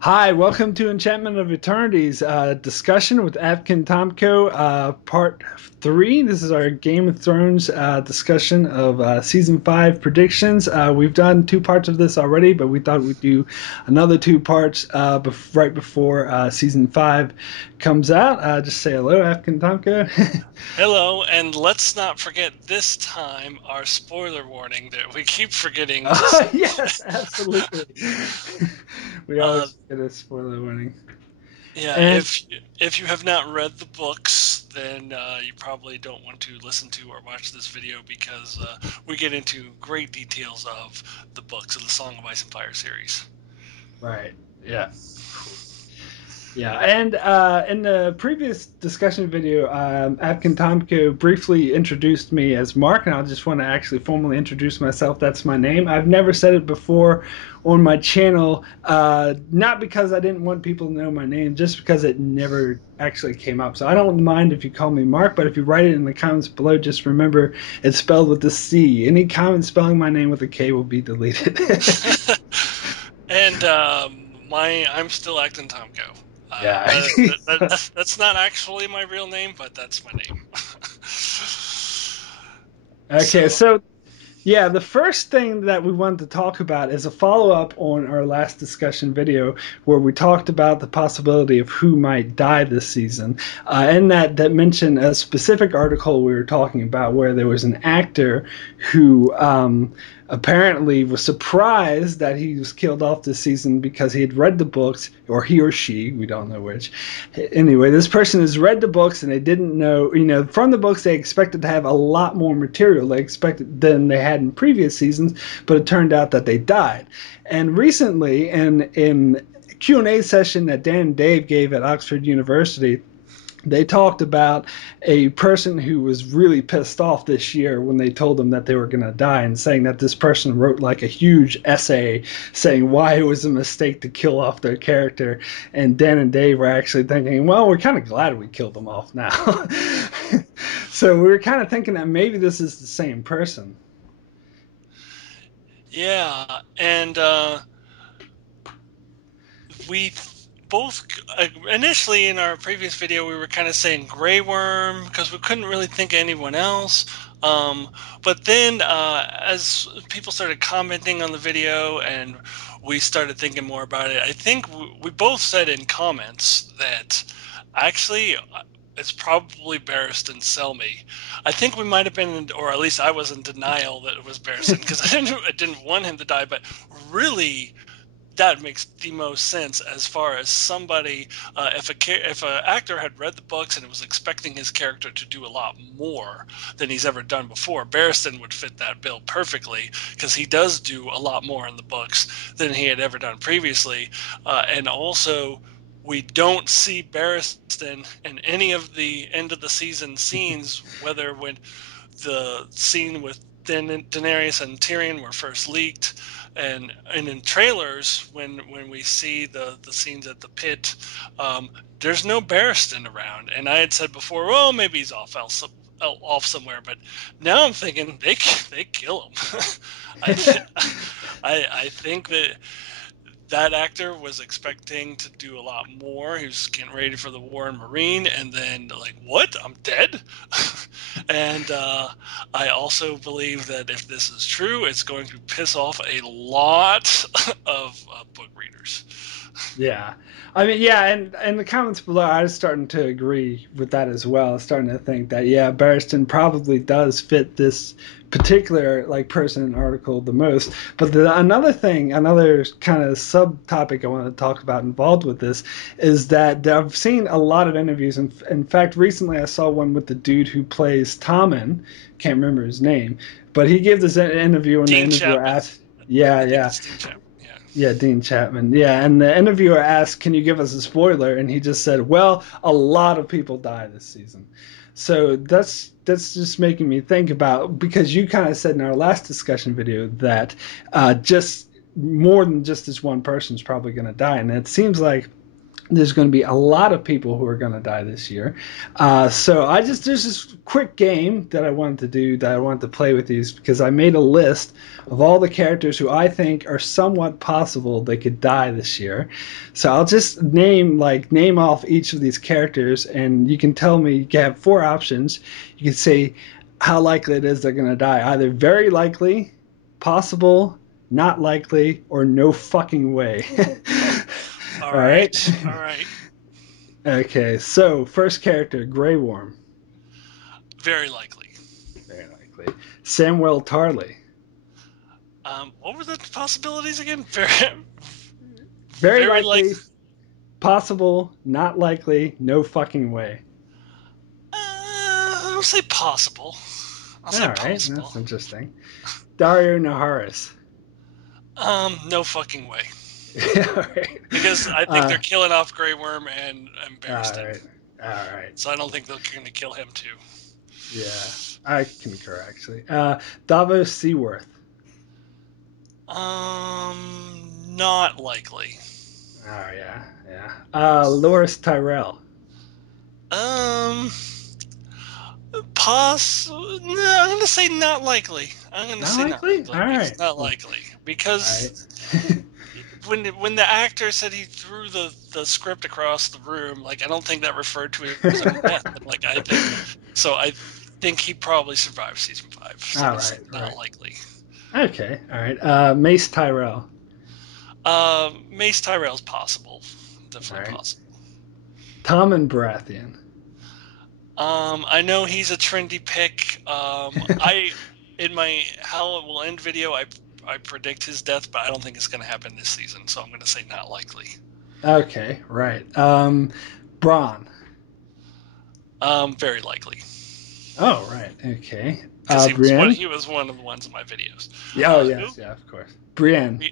Hi, welcome to Enchantment of Eternity's discussion with Akton Tamko, part 3. This is our Game of Thrones discussion of season 5 predictions. We've done two parts of this already, but we thought we'd do another two parts right before season 5 comes out. Just say hello, Akton Tamko. Hello, and let's not forget this time our spoiler warning that we keep forgetting to Oh, say. yes, absolutely. We uh, always get a spoiler warning. yeah, And if you have not read the books, then you probably don't want to listen to or watch this video because we get into great details of the books of the Song of Ice and Fire series. right, yeah. Yeah, and in the previous discussion video, Abkin Tomko briefly introduced me as Mark, and I just want to actually formally introduce myself. That's my name. I've never said it before on my channel, not because I didn't want people to know my name, just because it never actually came up. So I don't mind if you call me Mark, but if you write it in the comments below, just remember it's spelled with a C. Any comment spelling my name with a K will be deleted. And I'm still acting Tomko. Yeah. That's not actually my real name, but that's my name. Okay, So so yeah, the first thing that we wanted to talk about is a follow up on our last discussion video where we talked about the possibility of who might die this season. And that mentioned a specific article we were talking about where there was an actor who apparently was surprised that he was killed off this season because he had read the books, or he or she, we don't know which. Anyway, this person has read the books and they didn't know, from the books they expected to have a lot more material they expected than they had in previous seasons, but it turned out that they died. And recently, in Q&A session that Dan and Dave gave at Oxford University, they talked about a person who was really pissed off this year when they told them that they were going to die, and saying that this person wrote like a huge essay saying why it was a mistake to kill off their character. And Dan and Dave were actually thinking, well, we're kind of glad we killed them off now. So we were kind of thinking that maybe this is the same person. yeah, and we both initially in our previous video we were kind of saying Grey Worm because we couldn't really think of anyone else. But then as people started commenting on the video and we started thinking more about it, I think we both said in comments that actually it's probably Barristan Selmy. I think we might have been, or at least I was in denial that it was Barristan because I didn't want him to die, but really that makes the most sense as far as somebody if an actor had read the books and was expecting his character to do a lot more than he's ever done before. Barristan would fit that bill perfectly because he does do a lot more in the books than he had ever done previously, and also we don't see Barristan in any of the end of the season scenes, whether when the scene with Daenerys and Tyrion were first leaked, and in trailers when we see the scenes at the pit, um, there's no Barristan around. And I had said before, well, maybe he's off somewhere, but now I'm thinking they kill him. I th- I think that actor was expecting to do a lot more. He was getting ready for the War in Marine, and then like, what? I'm dead. And I also believe that if this is true, it's going to piss off a lot of book readers. Yeah. I mean, yeah, and the comments below, I was starting to agree with that as well. I was starting to think that, yeah, Barristan probably does fit this particular like person and article the most. But another thing, another kind of subtopic I want to talk about involved with this is that I've seen a lot of interviews. In fact, recently I saw one with the dude who plays Tommen. Can't remember his name, but he gave this interview, and the Dean interviewer Chapman. asked, yeah, I think yeah. it's Dean Chapman. Yeah. Yeah, Dean Chapman. Yeah, and the interviewer asked, "Can you give us a spoiler?" And he just said, "Well, a lot of people die this season." So that's just making me think about, because you kind of said in our last discussion video that just more than just this one person is probably going to die, and it seems like there's going to be a lot of people who are going to die this year. So there's this quick game that I wanted to do, that I wanted to play with you, because I made a list of all the characters who I think are somewhat possible they could die this year. So I'll just name off each of these characters, and you can tell me. You can have four options. You can say how likely it is they're going to die. Either very likely, possible, not likely, or no fucking way. All All right. right. All right. Okay, so first character, Grey Worm. Very likely. Very likely. Samuel Tarley. What were the possibilities again? Very, Very very like. likely, possible, not likely, no fucking way. I'll say possible. I'll All say right, possible. that's interesting. Dario Naharis. No fucking way. All right. Because I think they're killing off Grey Worm and All Embarrassed. right. All right. So I don't think they're going to kill him too. Yeah, I concur, actually. Davos Seaworth. Not likely. Oh, yeah, yeah. Loris Tyrell. Um, No, I'm going to say not likely. I'm going to Not say not likely? likely. All right. It's not likely All right. because when the actor said he threw the script across the room, like I don't think that referred to his own death. And, like I think he probably survived season 5. So I'm All going to say right. All not right. likely. Okay. All right. Mace Tyrell. Mace Tyrell's possible, All definitely right. possible. Tommen Baratheon. I know he's a trendy pick. In my How It Will End video, I predict his death, but I don't think it's going to happen this season, so I'm going to say not likely. Okay, right. Braun. Very likely. Oh, right. Okay. Because Brienne. he was one of the ones in my videos. Yeah, oh, Who? yes, yeah, of course. Brienne.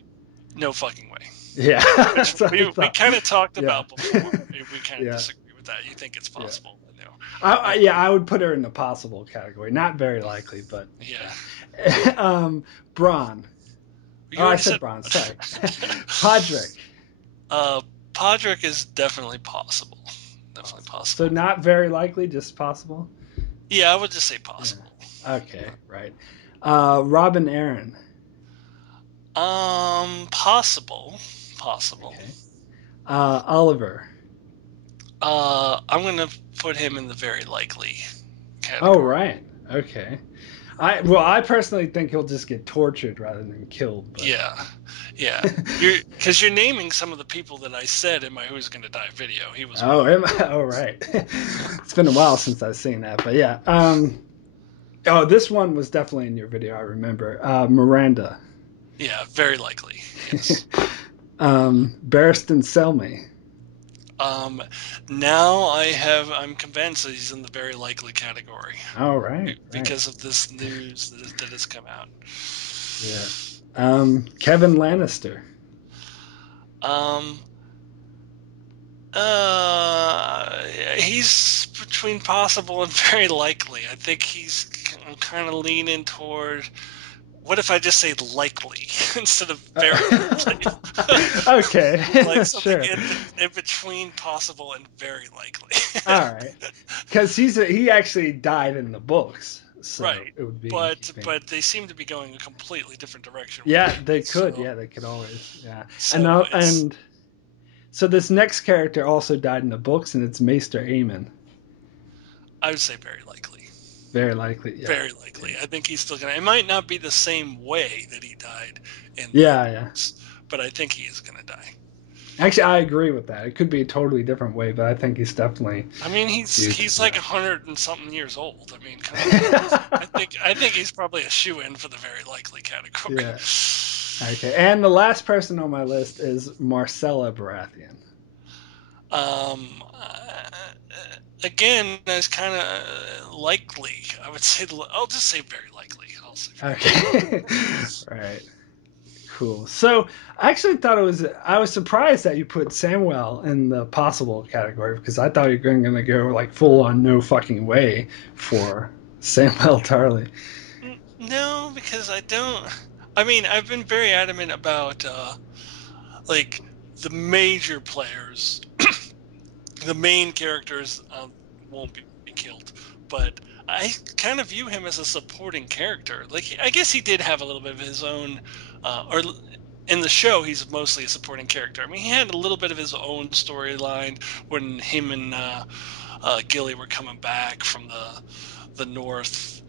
No fucking way. Yeah, Which that's what I we thought. kind of talked Yeah. about before. We kind of Yeah, disagree with that. You think it's yeah. possible? No. I would put her in the possible category. Not very likely, but Yeah. Braun. You Oh, I already said said. Braun. Sorry. Podrick. Podrick is definitely possible. Definitely So possible. not very likely, just possible. Yeah, I would just say Yeah. possible. Okay, right. Robin Aaron. Possible. Okay. Oliver. I'm gonna put him in the very likely Oh, category. right. Okay. I personally think he'll just get tortured rather than killed. But Yeah. Because you're naming some of the people that I said in my Who's Gonna Die video. He was oh, one. oh, right. It's been a while since I've seen that, but yeah. Oh, this one was definitely in your video. I remember. Miranda. Yeah, very likely. Yes. Barristan Selmy. Now I'm convinced that he's in the very likely category. Oh, right. Because of this news that has come out. Yeah. Kevin Lannister. He's between possible and very likely. I think I'm kind of leaning toward. What if I just say likely instead of very likely? Okay, Like something sure. in between possible and very likely. All right, because he actually died in the books, so Right, it would be in but keeping. but they seem to be going a completely different direction with Yeah, it. they could. So Yeah, they could always. Yeah, so it's. and so this next character also died in the books, and it's Maester Aemon. I would say very likely. Very likely. Yeah. Very likely. I think he's still gonna. It might not be the same way that he died in the Yeah, yeah. books, but I think he is gonna die. Actually, I agree with that. It could be a totally different way, but I think he's definitely. I mean, he's like 100 and something years old. I mean, come on. I think he's probably a shoe-in for the very likely category. Yeah. Okay, and the last person on my list is Marcella Baratheon. Um, uh, Again, that's kind of likely. I would say. I'll just say very likely. I'll say very Okay. Right. Cool. So I actually thought I was surprised that you put Samwell in the possible category because I thought you were going to go like full on no fucking way for Samwell Tarley. No, because I don't. I mean, I've been very adamant about like the major players the main characters won't be killed, but I kind of view him as a supporting character. Like, I guess he did have a little bit of his own, or in the show, he's mostly a supporting character. I mean, he had a little bit of his own storyline when him and Gilly were coming back from the north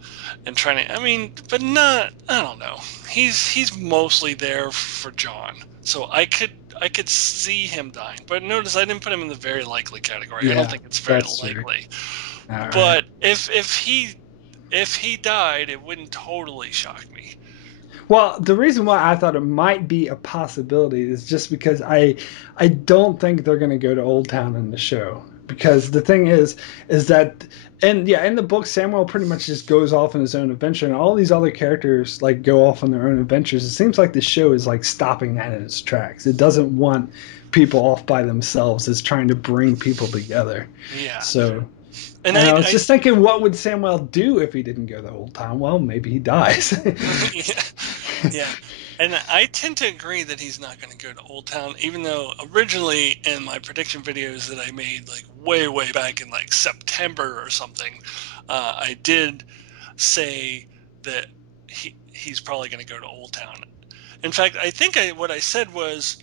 and trying to. I mean, but not. I don't know. He's mostly there for John, so I could see him dying. But notice I didn't put him in the very likely category. I don't Yeah, think it's very that's true. likely. All right. But if he died, it wouldn't totally shock me. Well, the reason why I thought it might be a possibility is just because I don't think they're going to go to Old Town in the show. Because the thing is that, and yeah, in the book, Samuel pretty much just goes off on his own adventure, and all these other characters like go off on their own adventures. It seems like the show is like stopping that in its tracks. It doesn't want people off by themselves. It's trying to bring people together. Yeah, So, and and I I, was I just thinking, what would Samuel do if he didn't go the whole time? Well, maybe he dies. yeah, yeah, and I tend to agree that he's not going to go to Old Town, even though originally in my prediction videos that I made like way back in like September or something, I did say that he's probably going to go to Old Town. In fact, I think what I said was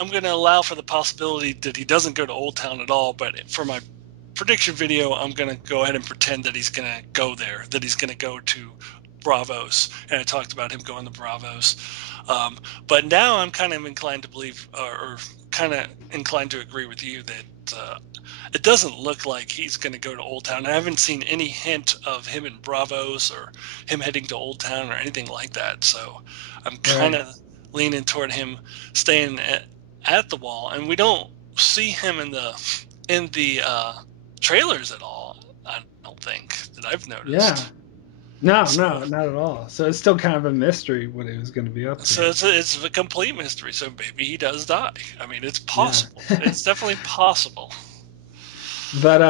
I'm going to allow for the possibility that he doesn't go to Old Town at all, but for my prediction video, I'm going to go ahead and pretend that he's going to go there, that he's going to go to Bravos, and I talked about him going to Bravos. But now I'm kind of inclined to believe, or kind of inclined to agree with you that it doesn't look like he's going to go to Old Town. I haven't seen any hint of him in Bravos or him heading to Old Town or anything like that. So I'm kind Right. of leaning toward him staying at the wall, and we don't see him in the trailers at all. I don't think that I've Yeah. noticed. No, So no, not at all. So it's still kind of a mystery what he was going to be up to. so it's a complete mystery. So maybe he does die. I mean, it's Yeah. possible. It's definitely possible. But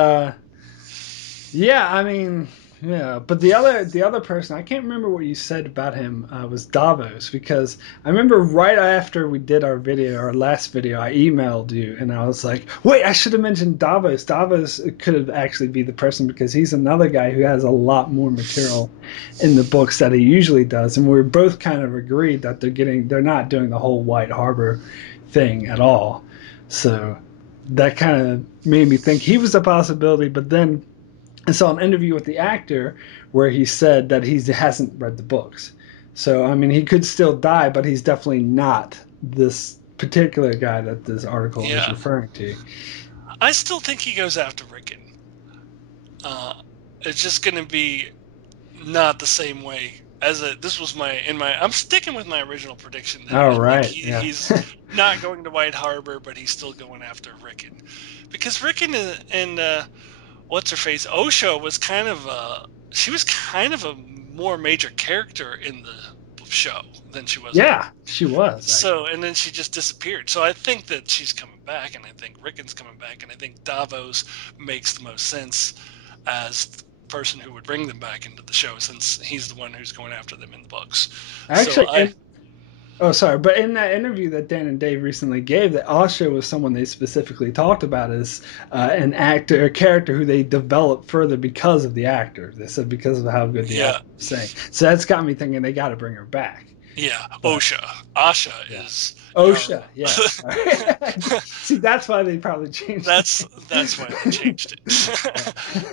yeah, I mean, yeah. But the other person, I can't remember what you said about him was Davos, because I remember right after we did our video, our last video, I emailed you and I was like, wait, I should have mentioned Davos. Davos could have actually be the person because he's another guy who has a lot more material in the books that he usually does, and we're both kind of agreed that they're not doing the whole White Harbor thing at all. So that kind of made me think he was a possibility, but then I saw an interview with the actor where he said that he hasn't read the books. So, I mean, he could still die, but he's definitely not this particular guy that this article is Yeah, referring to. I still think he goes after Rickon. Uh, it's just going to be not the same way this was I'm sticking with my original prediction that All I think right. Yeah. he's not going to White Harbor, but he's still going after Rickon, because Rickon and what's her face Osha was kind of she was kind of a more major character in the show than she was in the. Yeah, she was So, actually. and then she just disappeared. So I think that she's coming back, and I think Rickon's coming back, and I think Davos makes the most sense as the person who would bring them back into the show, since he's the one who's going after them in the books. So Actually, and oh, sorry, but in that interview that Dan and Dave recently gave, that Asha was someone they specifically talked about as an actor, a character who they developed further because of the actor. They said because of how good the yeah, actor was saying. So that's got me thinking they got to bring her back. yeah, But Asha yeah, is OSHA, Yarl. yeah. See, that's why they probably changed that's it. that's why they changed Yeah.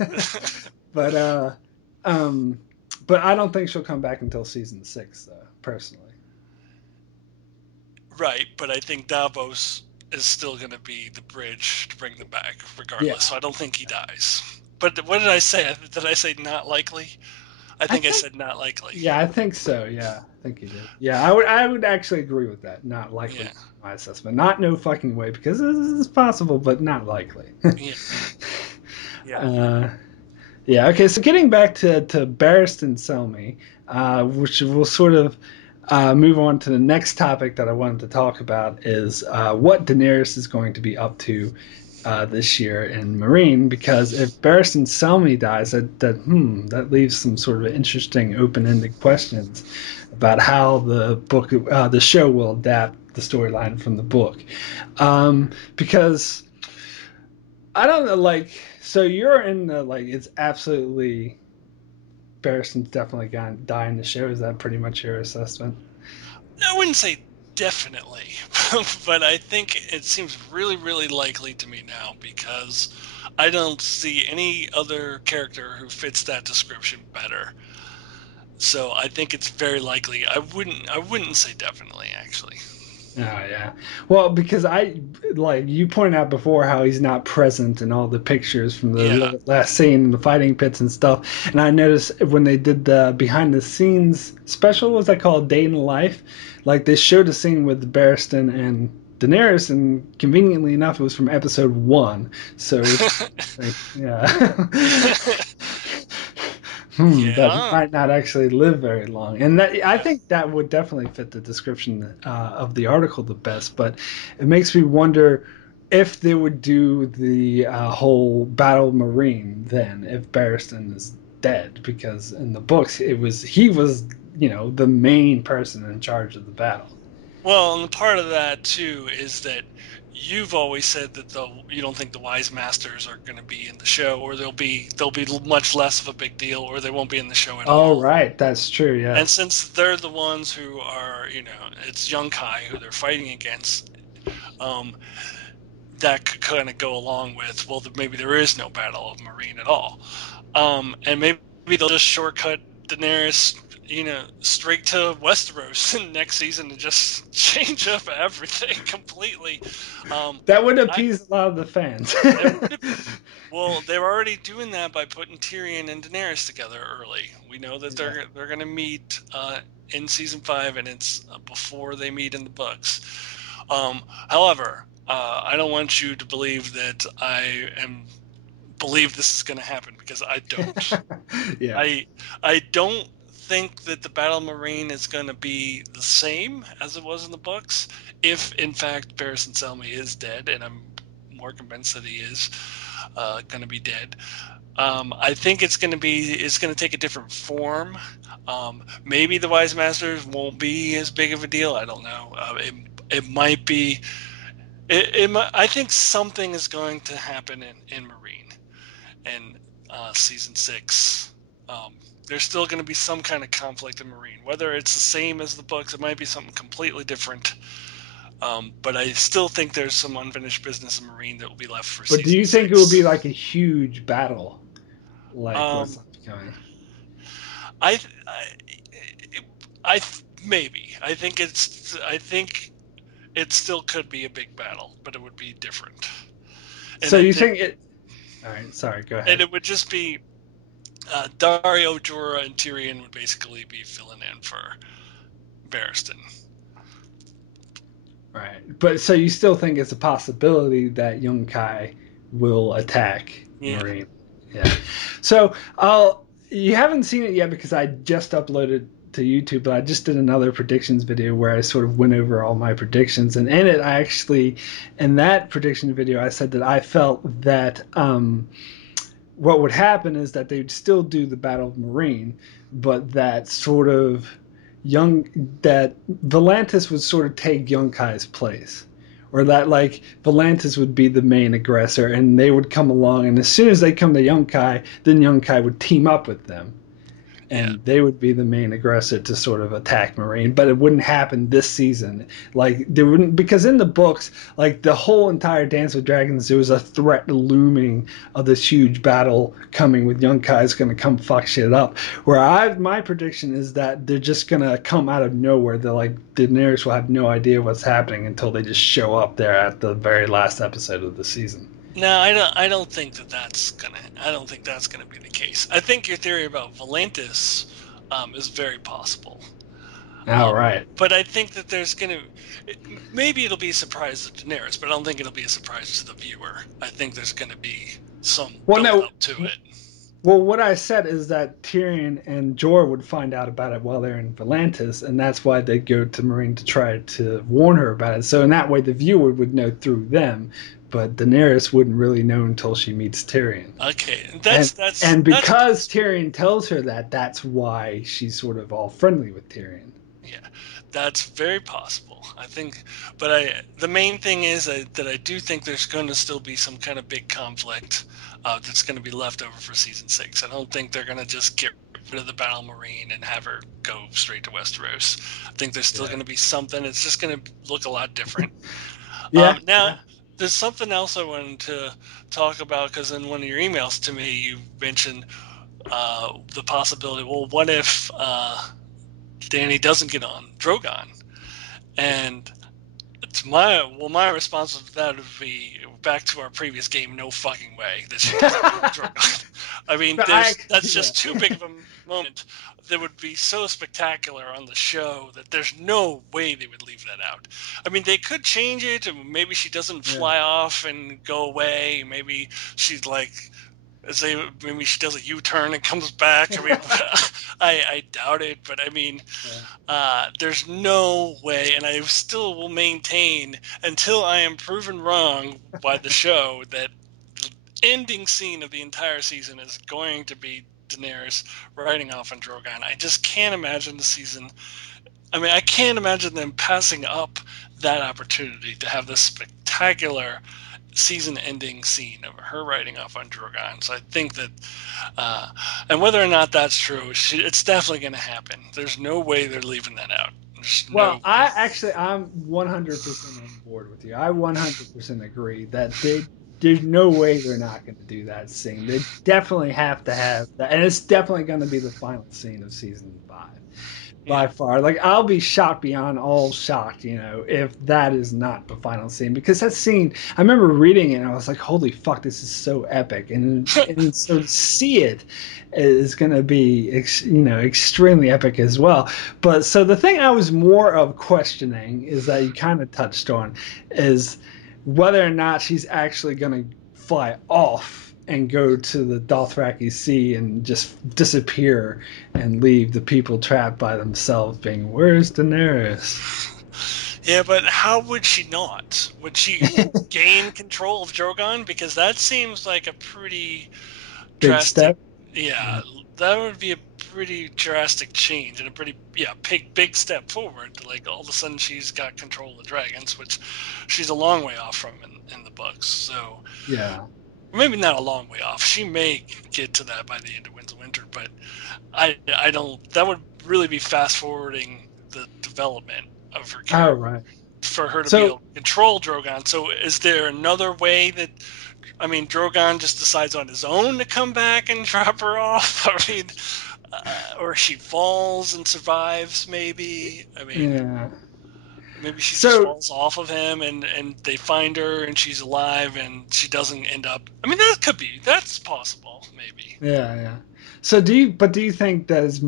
it. but um, but I don't think she'll come back until season 6, though. Personally. Right, but I think Davos is still going to be the bridge to bring them back, regardless. Yeah. So I don't think he dies. But what did I say? Did I say not likely? I I think I think said not likely. Yeah, I think so. Yeah, I think you did. Yeah, I would actually agree with that. Not likely Yeah, my assessment. Not no fucking way because this is possible, but not likely. yeah, yeah, uh, yeah. Okay, so getting back to Barristan Selmy, which will sort of move on to the next topic that I wanted to talk about is what Daenerys is going to be up to this year in Marine, because if Barristan Selmy dies, that leaves some sort of interesting open-ended questions about how the show will adapt the storyline from the book, because I don't know, like, so you're in the, like, it's absolutely, Barristan's definitely gonna die in the show. Is that pretty much your assessment? I wouldn't say definitely, but I think it seems really, really likely to me now because I don't see any other character who fits that description better. So I think it's very likely. I wouldn't say definitely actually. Oh yeah. Well, because I like you pointed out before how he's not present in all the pictures from Yeah. the last scene in the fighting pits and stuff. And I noticed when they did the behind the scenes special, was that called Day in the Life? Like they showed a scene with Barristan and Daenerys, and conveniently enough, it was from episode one. So it's like, yeah. That he Yeah. might not actually live very long. And that I Yeah. think that would definitely fit the description of the article the best. But it makes me wonder if they would do the whole battle marine then if Barristan is dead, because in the books he was the main person in charge of the battle. Well, and part of that too is that you've always said that you don't think the wise masters are going to be in the show, or they'll be much less of a big deal, or they won't be in the show at Oh all. right, that's true. And Yes. since they're the ones who are, it's Yunkai who they're fighting against, um, that could kind of go along with, well, maybe there is no Battle of Marine at all. And maybe they'll just shortcut Daenerys, straight to Westeros next season and just change up everything completely. Um, That would I appease a lot of the fans. it would well, they're already doing that by putting Tyrion and Daenerys together early. We know that Yeah. they're going to meet in season 5, and it's before they meet in the books. However, I don't want you to believe that believe this is going to happen because I don't. Yeah. I don't think that the Battle Marine is going to be the same as it was in the books. If in fact Barristan Selmy is dead, and I'm more convinced that he is going to be dead, I think it's going to take a different form. Maybe the Wise Masters won't be as big of a deal. I don't know. It might be. I think something is going to happen in Marine in season 6. Um, there's still going to be some kind of conflict in Marine. Whether it's the same as the books, it might be something completely different. But I still think there's some unfinished business in Marine that will be left for But do season you think it would be 6. like a huge battle, like what's Um, upcoming? I, I, I maybe. I think it still could be a big battle, but it would be different. And So I you think, think it? All right, sorry. Go and ahead. it would just be Dario, Jorah, and Tyrion would basically be filling in for Barristan. Right, but so you still think it's a possibility that Young Kai will attack Yeah. Marine? Yeah. So I'll. You haven't seen it yet because I just uploaded to YouTube, but I just did another predictions video where I sort of went over all my predictions, and in it, in that prediction video, I said that I felt that what would happen is that they'd still do the Battle of Marine, but that sort of young that Volantis would sort of take Yonkai's place. Or that like Volantis would be the main aggressor and they would come along, and as soon as they come to Yonkai, then Yonkai would team up with them Yeah. and they would be the main aggressor to sort of attack Marine. But it wouldn't happen this season. Like there wouldn't, because in the books, like the whole entire Dance with Dragons, there was a threat looming of this huge battle coming with Yunkai is going to come fuck shit up. My prediction is that they're just going to come out of nowhere. They're like Daenerys will have no idea what's happening until they just show up there at the very last episode of the season. No, I don't. I don't think that that's gonna. I don't think that's gonna be the case. I think your theory about Volantis is very possible. All Um, right. but I think that there's gonna. Maybe it'll be a surprise to Daenerys, but I don't think it'll be a surprise to the viewer. I think there's gonna be some Well, build no. up to it. Well, what I said is that Tyrion and Jorah would find out about it while they're in Volantis, and that's why they go to Marine to try to warn her about it. So in that way, the viewer would know through them, but Daenerys wouldn't really know until she meets Tyrion. Okay, And and that's because possible. Tyrion tells her that's why she's sort of all friendly with Tyrion. Yeah, that's very possible. I think, but the main thing is that I do think there's going to still be some kind of big conflict that's going to be left over for season 6. I don't think they're going to just get rid of the Battle Marine and have her go straight to Westeros. I think there's still Yeah. going to be something. It's just going to look a lot different. Yeah. Now, Yeah. there's something else I wanted to talk about because in one of your emails to me, you mentioned the possibility. Well, what if Danny doesn't get on Drogon? And it's my response to that would be back to our previous game. No fucking way that she doesn't get on Drogon. I mean, But that's yeah. just too big of a moment that would be so spectacular on the show that there's no way they would leave that out. I mean, they could change it, and maybe she doesn't Yeah. fly off and go away. Maybe she's like maybe she does a U-turn and comes back. I mean, I doubt it, but I mean, Yeah. there's no way, and I still will maintain until I am proven wrong by the show that the ending scene of the entire season is going to be Daenerys riding off on Drogon. I just can't imagine the season. I mean, I can't imagine them passing up that opportunity to have this spectacular season-ending scene of her riding off on Drogon. So I think that, uh, and whether or not that's true, it's definitely going to happen. There's no way they're leaving that out. There's no Well, way. I'm 100% on board with you. I 100% agree that there's no way they're not going to do that scene. They definitely have to have that, and it's definitely going to be the final scene of season 5 Yeah. by far. Like I'll be shocked beyond all shocked, if that is not the final scene because that scene. I remember reading it and I was like, "Holy fuck, this is so epic!" And so to see it is going to be, extremely epic as well. But so the thing I was more of questioning is that you kind of touched on is whether or not she's actually going to fly off and go to the Dothraki Sea and just disappear and leave the people trapped by themselves being, where's Daenerys? Yeah, but how would she not? Would she gain control of Drogon? Because that seems like a pretty Big drastic. step. Yeah, that would be a pretty drastic change and a pretty big step forward. Like all of a sudden she's got control of the dragons, which she's a long way off from in the books. So Yeah. maybe not a long way off. She may get to that by the end of Winds of Winter, but I don't. That would really be fast forwarding the development of her Oh, character right. for her to be So, able to control Drogon. So is there another way that I mean Drogon just decides on his own to come back and drop her off? I mean, or she falls and survives. Maybe. I mean, yeah. maybe she just So, falls off of him and they find her and she's alive and she doesn't end up. I mean, that could be. That's possible. Maybe. yeah, yeah. So do you think that is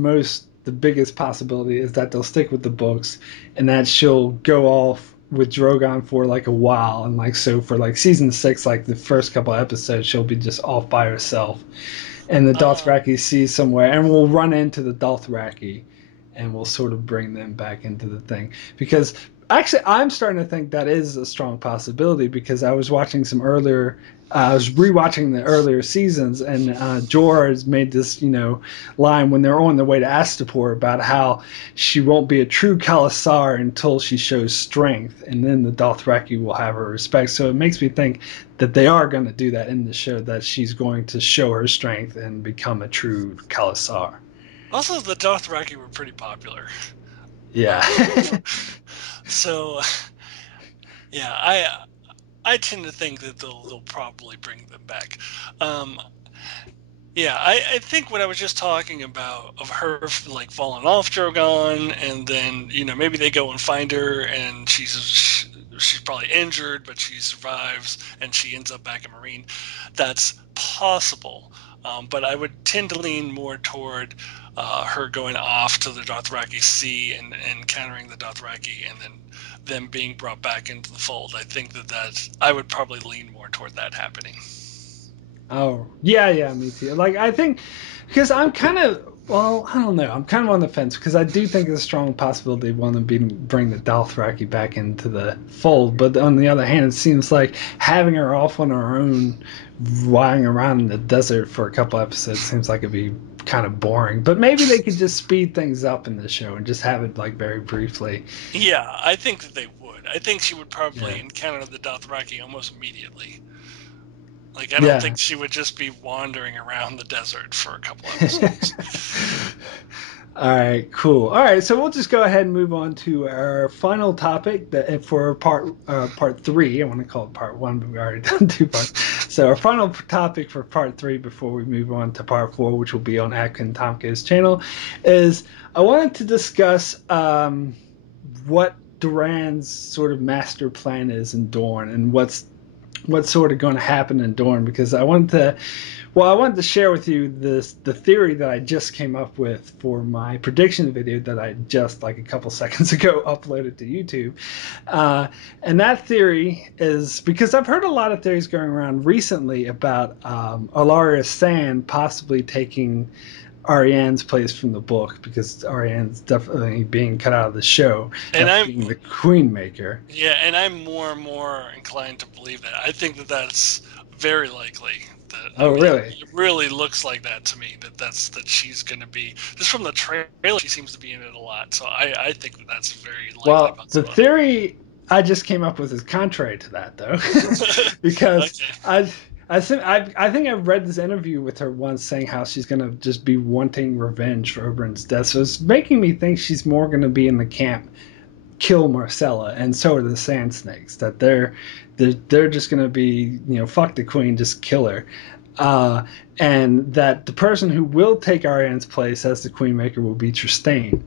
the biggest possibility is that they'll stick with the books and that she'll go off with Drogon for like a while and like so for like season 6, like the first couple episodes, she'll be just off by herself and the Uh, Dothraki see somewhere and we'll run into the Dothraki and we'll sort of bring them back into the thing because actually I'm starting to think that is a strong possibility because I was watching some earlier I was rewatching the earlier seasons, and Jorah has made this, line when they're on their way to Astapor about how she won't be a true Khalasar until she shows strength, and then the Dothraki will have her respect. So it makes me think that they are going to do that in the show, that she's going to show her strength and become a true Khalasar. Also, the Dothraki were pretty popular. Yeah. Uh, so yeah, I tend to think that they'll probably bring them back. Um, yeah, I think what I was just talking about of her like falling off Drogon, and then maybe they go and find her, and she's probably injured, but she survives, and she ends up back in Marine. That's possible, but I would tend to lean more toward her going off to the Dothraki Sea and encountering the Dothraki, and then them being brought back into the fold. I think that I would probably lean more toward that happening. Oh, yeah, yeah, me too. Like, I think because I'm kind of Well, I don't know. I'm kind of on the fence because I do think it's a strong possibility they want to bring the Dothraki back into the fold. But on the other hand, it seems like having her off on her own, lying around in the desert for a couple episodes seems like it'd be kind of boring. But maybe they could just speed things up in the show and just have it like very briefly. Yeah, I think that they would. I think she would Yeah. probably encounter the Dothraki almost immediately. Like, I don't Yeah. think she would just be wandering around the desert for a couple episodes. All right, cool. All right, so we'll just go ahead and move on to our final topic that for part three. I want to call it part one, but we already done two parts. So our final topic for part three before we move on to part four, which will be on Akton Tamko's channel, is I wanted to discuss what Duran's sort of master plan is in Dorne and what's sort of going to happen in Dorne because I wanted to share with you the theory that I just came up with for my prediction video that I just like a couple seconds ago uploaded to YouTube. And that theory is because I've heard a lot of theories going around recently about Alaria Sand possibly taking Ariane's place from the book because Ariane's definitely being cut out of the show And after I'm, being the Queen Maker. yeah, and I'm more and more inclined to believe that. I think that that's very likely. That, I Oh, mean, really? it really looks like that to me. That she's going to be, just from the trailer, she seems to be in it a lot. So I think that that's a very likely Well, the possibility. theory I just came up with is contrary to that, though, because Okay. I think I've read this interview with her once saying how she's gonna just be wanting revenge for Oberyn's death. So it's making me think she's more gonna be in the camp kill Marcella, and so are the Sand Snakes. That they're just gonna be fuck the queen, just kill her. Uh, and that the person who will take Ariane's place as the Queen Maker will be Tristan,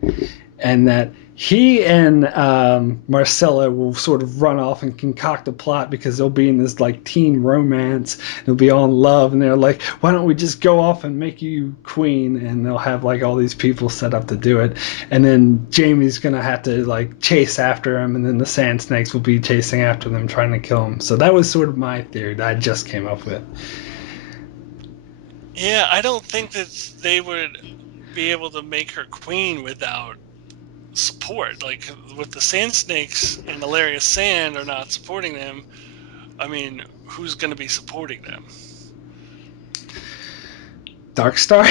and that he and Marcella will sort of run off and concoct a plot because they'll be in this like teen romance. They'll be all in love, and they're like, "Why don't we just go off and make you queen?" And they'll have like all these people set up to do it. And then Jamie's gonna have to like chase after him, and then the Sand Snakes will be chasing after them, trying to kill him. So that was sort of my theory that I just came up with. Yeah, I don't think that they would be able to make her queen without support. Like, with the Sand Snakes and Alaria Sand are not supporting them, I mean, who's going to be supporting them? Darkstar.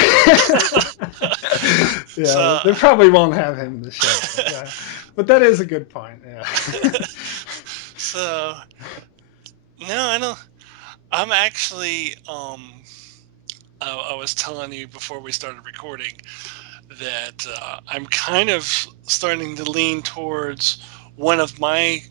Yeah, So, they probably won't have him in the show, but that is a good point. Yeah. so no, I don't. I'm actually, I was telling you before we started recording that I'm kind of starting to lean towards one of my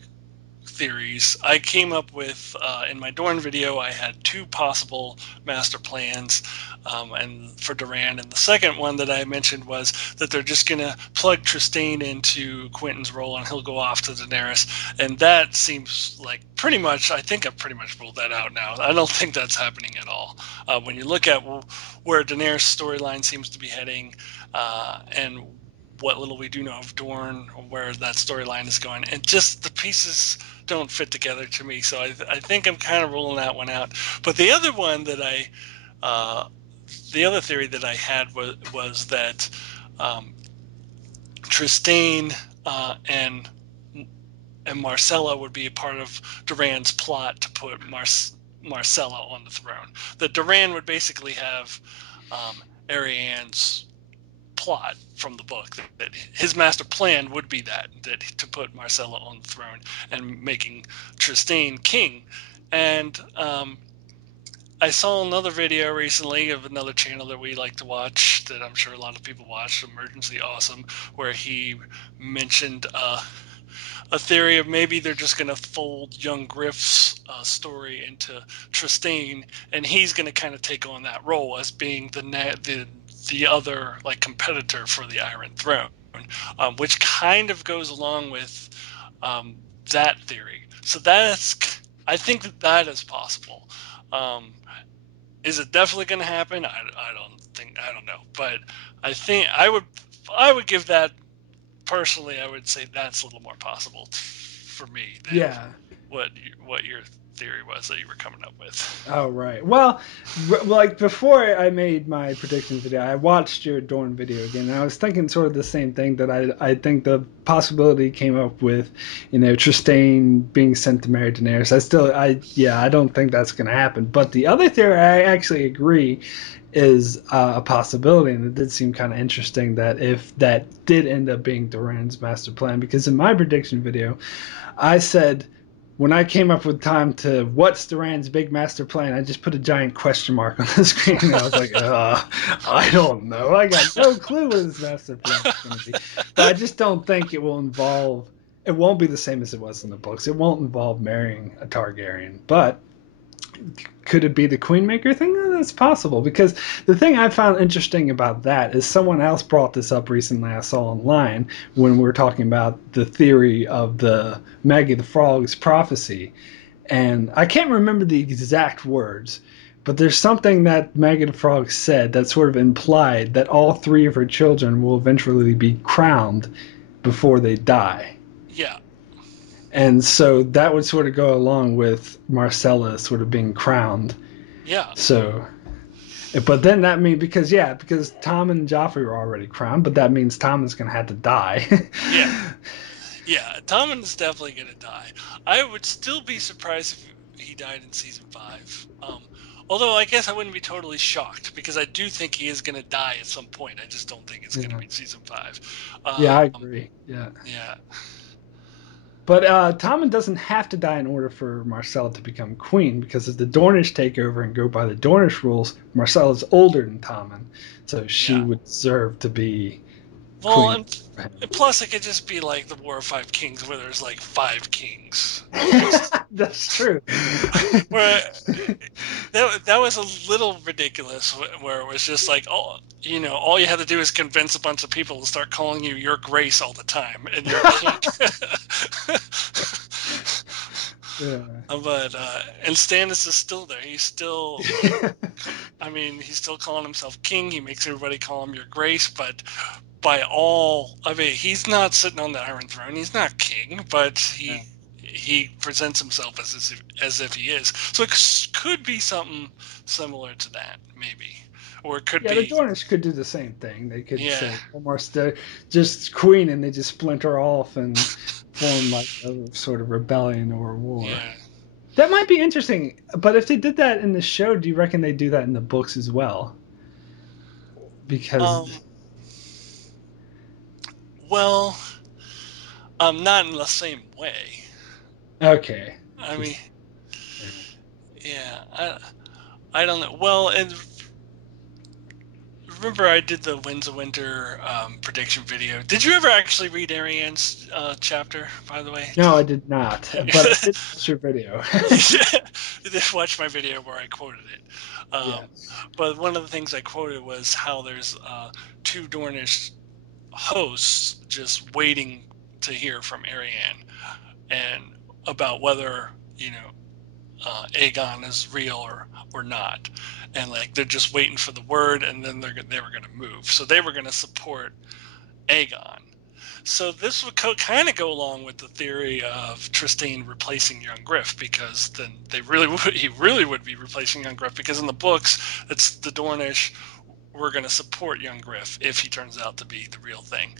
theories. I came up with in my Dorn video. I had two possible master plans, and for Duran, and the second one that I mentioned was that they're just gonna plug Tristan into Quentin's role, and he'll go off to Daenerys. And that seems like pretty much. I think I've pretty much ruled that out now. I don't think that's happening at all. When you look at where Daenerys' storyline seems to be heading, and what little we do know of Dorne, where that storyline is going, and just the pieces don't fit together to me. So I think I'm kind of ruling that one out. But the other one that uh, the other theory that I had was that Tristan and Marcella would be a part of Duran's plot to put Marcella on the throne. That Duran would basically have Ariane's plot from the book, that his master plan would be that to put Marcella on the throne and making Tristan king. And I saw another video recently of another channel that we like to watch, that I'm sure a lot of people watch, Emergency Awesome, where he mentioned a theory of maybe they're just going to fold young Griff's story into Tristan, and he's going to kind of take on that role as being the other like competitor for the Iron Throne, which kind of goes along with that theory. So I think that is possible. Um, is it definitely going to happen? I don't know, but I think I would give that, personally. I would say that's a little more possible for me than Yeah. what you're theory was that you were coming up with. Oh, right. Well, like before I made my predictions video, I watched your Dorne video again, and I was thinking sort of the same thing, that I think the possibility came up with, Trystane being sent to marry Daenerys. I don't think that's going to happen. But the other theory I actually agree is a possibility, and it did seem kind of interesting that if that did end up being Doran's master plan, because in my prediction video, I said, when I came up with time to what's Duran's big master plan, I just put a giant question mark on the screen, and I was like, I don't know. I got no clue what his master plan is going to be. But I just don't think it won't be the same as it was in the books. It won't involve marrying a Targaryen. But could it be the Queenmaker thing? That's possible, because the thing I found interesting about that is someone else brought this up recently, I saw online, when we were talking about the theory of the Maggie the Frog's prophecy. And I can't remember the exact words, but there's something that Maggie the Frog said that sort of implied that all three of her children will eventually be crowned before they die. Yeah. And so that would sort of go along with Marcella sort of being crowned. Yeah. So, but then that means, because Tom and Joffrey were already crowned, but that means Tom is going to have to die. Yeah. Yeah. Tommen is definitely going to die. I would still be surprised if he died in season 5. Although I guess I wouldn't be totally shocked, because I do think he is going to die at some point. I just don't think it's going to Yeah. be season 5. Yeah, I agree. Yeah. Yeah. But Tommen doesn't have to die in order for Marcella to become queen, because if the Dornish take over and go by the Dornish rules, Marcella's older than Tommen, so she Yeah. would deserve to be Well, queen. and plus it could just be like the War of Five Kings, where there's like 5 kings. That's true. Where that was a little ridiculous, where it was just like, oh, all you had to do is convince a bunch of people to start calling you Your Grace all the time, and you're king. Yeah. And Stannis is still there. He's still, he's still calling himself king. He makes everybody call him Your Grace, but he's not sitting on the Iron Throne. He's not king, but he presents himself as if he is. So it could be something similar to that, maybe, or it could Yeah, the be. Dornish could do the same thing. They could Yeah. say almost just queen, and they just splinter off and form like a sort of rebellion or a war. Yeah. That might be interesting. But if they did that in the show, do you reckon they do that in the books as well? Because Well, not in the same way. okay, I mean, just yeah. yeah, I don't know. Well, and remember I did the Winds of Winter prediction video. Did you ever actually read Ariane's chapter, by the way? No, I did not. But I did watch your video. You did watch my video where I quoted it. Yes. But one of the things I quoted was how there's 2 Dornish hosts just waiting to hear from Ariane, and about whether Aegon is real or not, and like they're just waiting for the word, and then they were going to move. So they were going to support Aegon. So this would kind of go along with the theory of Tristan replacing young Griff, because then he really would be replacing young Griff, because in the books it's the Dornish were going to support young Griff if he turns out to be the real thing,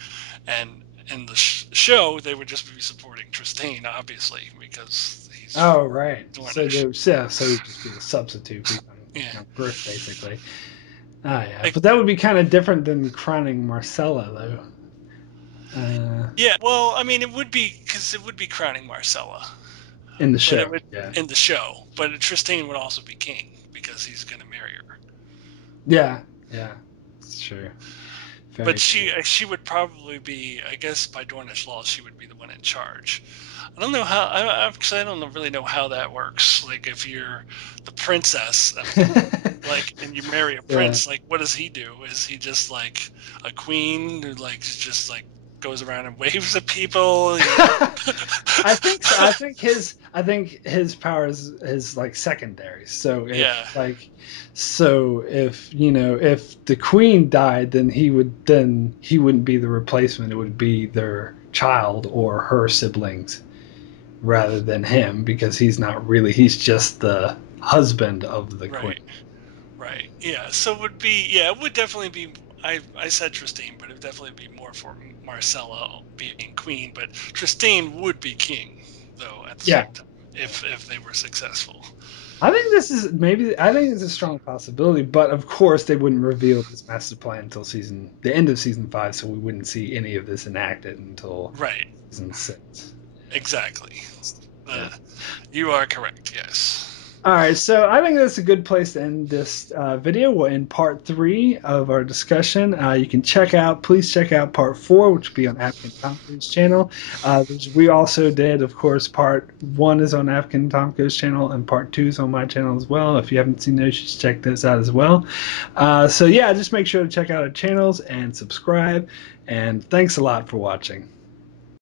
and in the show they would just be supporting Tristan, obviously, because he's Right. Dornish. So he'd just be a substitute, Yeah. Griff, basically. Yeah. But that would be kind of different than crowning Marcella, though. Yeah, well, it would be, because it would be crowning Marcella, In the but show, it would yeah. in the show. But Tristan would also be king, because he's going to marry her. Yeah, it's true. But Very she would probably be, I guess, by Dornish law, she would be the one in charge. I don't know how. I don't really know how that works. Like, if you're the princess, like, and you marry a yeah. prince, like, what does he do? Is he just like a queen who like just like goes around and waves at people? I think so. I think his power is like secondary. So Yeah. if the queen died, then he wouldn't be the replacement. It would be their child or her siblings rather than him, because he's just the husband of the queen. Right. Right. Yeah. So it would be, yeah, it would definitely be. I said Tristane, but it would definitely be more for Marcella being queen. But Tristane would be king, though, at the Yeah. same time, if they were successful. I think it's a strong possibility, but of course they wouldn't reveal this master plan until the end of season 5, so we wouldn't see any of this enacted until Right. season 6. Exactly. Yeah. You are correct. Yes. All right, so I think that's a good place to end this video. We'll end part 3 of our discussion. Please check out part 4, which will be on Afghan Tomko's channel. We also did, of course, part 1 is on Afghan Tomko's channel, and part 2 is on my channel as well. If you haven't seen those, you should check those out as well. So yeah, just make sure to check out our channels and subscribe. And thanks a lot for watching.